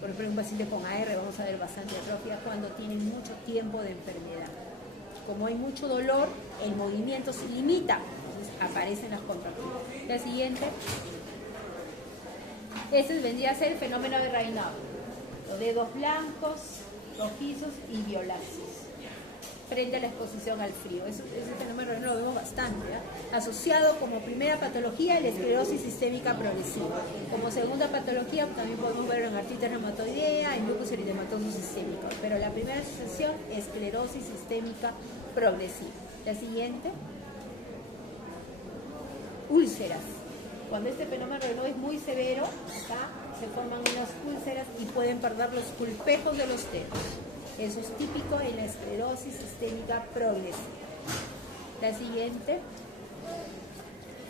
Por ejemplo, un paciente con AR vamos a ver bastante atrofia cuando tienen mucho tiempo de enfermedad. Como hay mucho dolor, el movimiento se limita, entonces aparecen las contracturas. La siguiente. Este vendría a ser el fenómeno de Raynaud. Los dedos blancos, rojizos y violáceos frente a la exposición al frío. Ese fenómeno lo vemos bastante, ¿eh? Asociado como primera patología la esclerosis sistémica progresiva. Como segunda patología también podemos verlo en artritis reumatoidea, en lupus eritematoso sistémico, pero la primera asociación es esclerosis sistémica progresiva. La siguiente, úlceras. Cuando este fenómeno no es muy severo, acá se forman unas úlceras y pueden perder los pulpejos de los dedos. Eso es típico en la esclerosis sistémica progresiva. La siguiente,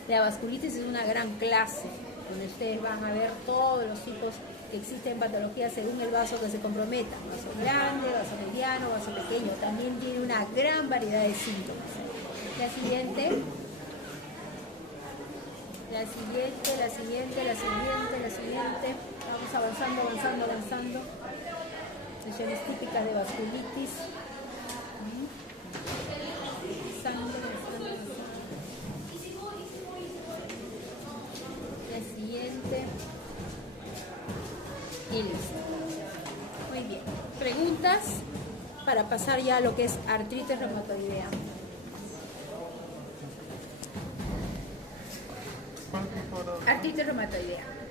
la vasculitis es una gran clase, donde ustedes van a ver todos los tipos que existen en patologías según el vaso que se comprometa. Vaso grande, vaso mediano, vaso pequeño. También tiene una gran variedad de síntomas. La siguiente. Vamos avanzando. Lesiones típicas de vasculitis. La siguiente. Y listo. Muy bien. Pregunta. preguntas para pasar ya a lo que es artritis reumatoidea. Artritis reumatoidea.